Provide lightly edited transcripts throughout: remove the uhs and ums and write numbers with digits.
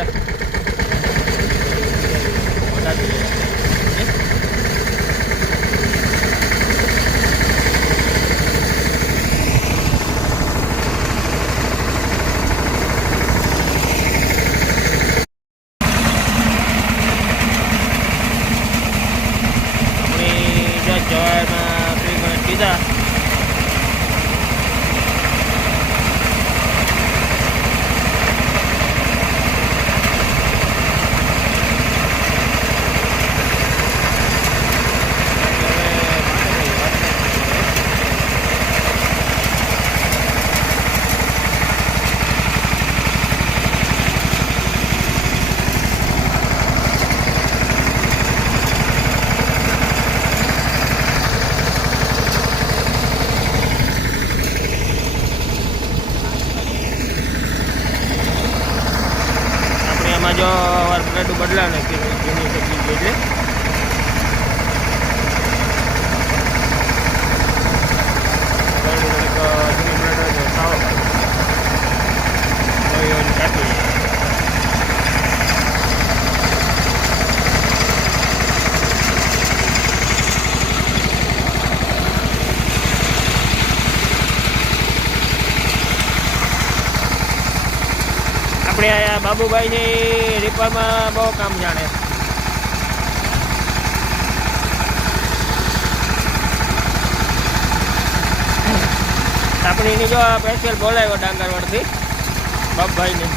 આપણે વટાવી દઈએ. જવાના 3 મિનિટ કીધા. જો પ્લેટ બદલા ને જૂની તકલીફ એટલે જૂની પ્લેટ સાવ કાઢી. આપણે આયા બાબુભાઈની રિપેરમાં બહુ કામ જાણે. આપણીની જો સ્પેશિયલ બોલાવ્યો ડાંગરવાડથી બાબુભાઈને.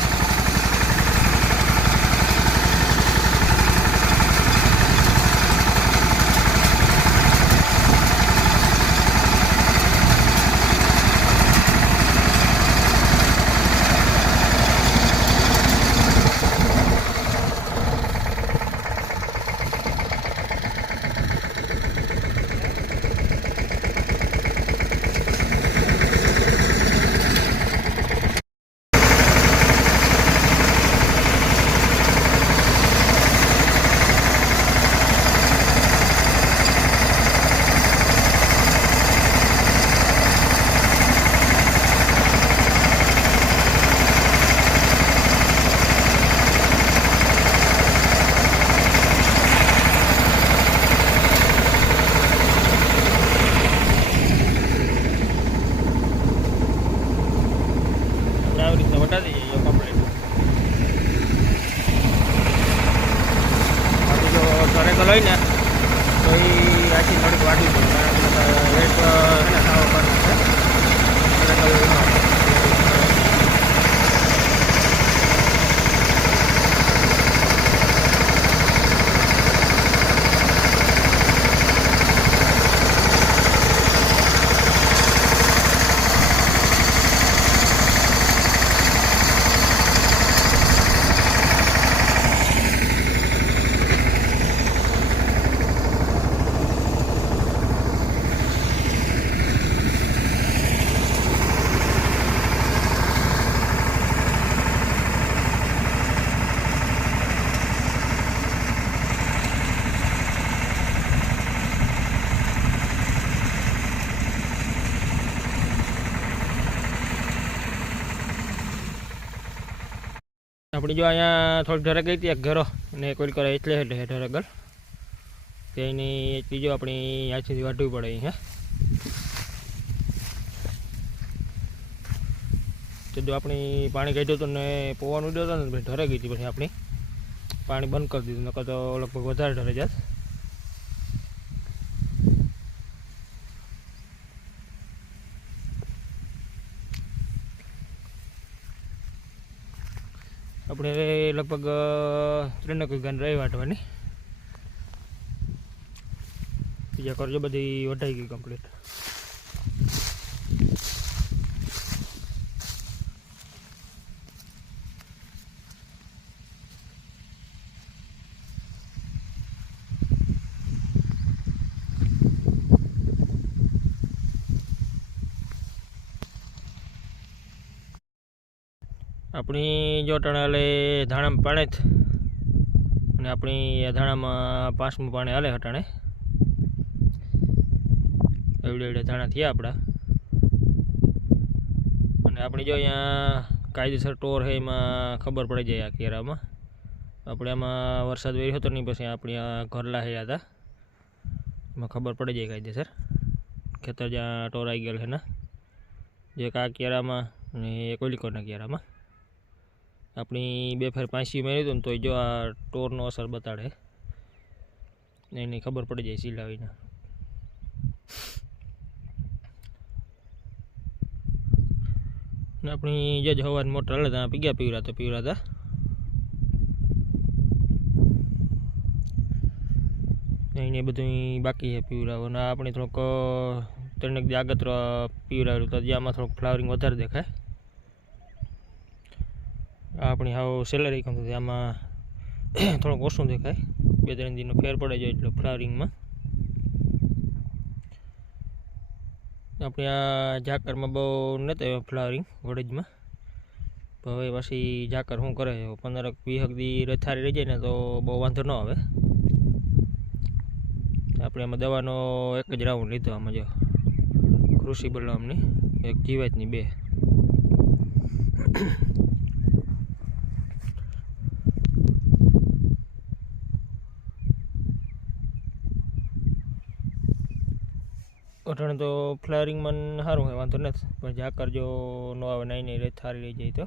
વટા દઈએ કમ્પ્લીટ. બાકી જો સરેકલ હોય ને તો એ આખી થોડીક વાટી દઉં. રેટ એને સાવ કરવું છે સરેકલ. આપણી જો અહીંયા થોડીક ઢરે ગઈ હતી એક ઘરો અને કોઈ કરે એટલે ઢરે ગર કે એની બીજો આપણી આથી વાઢવી પડે અહીં. તો જો આપણી પાણી કાઢ્યું હતું ને પવન ઉડ્યો હતો ને ઢરે ગઈ હતી. પછી આપણી પાણી બંધ કરી દીધું, નકર તો લગભગ વધારે ઢરે જાત. આપણે લગભગ 3 વીઘાની રહી વાટવાની. બીજા કરજો બધી વઢાઈ ગઈ કમ્પ્લીટ. अपनी जो टणाले धाणा पाणे અને આપણી ધાણામાં 5મું પાણી હાલે હટાણે એવડે ધાણા થયા આપણા. અને આપણી જો અહીંયા કાયદેસર ટોર છે એમાં ખબર પડી જાય આ કેરામાં આપણે આમાં વરસાદ વેર્યો હતો નહીં, પછી આપણે આ ઘરલા હેયા હતા, એમાં ખબર પડી જાય કાયદેસર ખેતર જ્યાં ટોરાઈ ગયેલ છે ને, જે આ ક્યારામાં ને એક ઓલીકોરના ક્યારામાં આપણી 2 ફેર 5 માર્યું હતું ને, તો જો આ ટોરનો અસર બતાડે, એની ખબર પડી જાય સિલાવીને. ને આપણી જે હવાની મોટર હાલે ત્યાં પીગ્યા પીવરાતા એને બધું બાકી છે પીવરાવું. આપણે થોડુંક 3 દી આગળ પીવરાવેલું તો જ્યાંમાં થોડુંક ફ્લાવરિંગ વધારે દેખાય. આપણી હાવ સેલરી કંઈ તો આમાં થોડુંક ઓછું દેખાય, 2-3 દીનો ફેર પડે જાય એટલો ફ્લાવરિંગમાં. આપણે આ ઝાકરમાં બહુ નથી ફ્લાવરિંગ વડજમાં, હવે પાછી ઝાકર શું કરે 15-20 દી રથારી રહી જાય ને તો બહુ વાંધો ન આવે. આપણે આમાં દવાનો એક જ રાઉન્ડ લીધો, આમાં જો કૃષિ બલરામની એક જીવાતની 2. અટાણે તો ફ્લાવરિંગમાં સારું હોય, વાંધો નથી, પણ ઝાકર જો ન આવે નહીં રેત સારી રહી જાય તો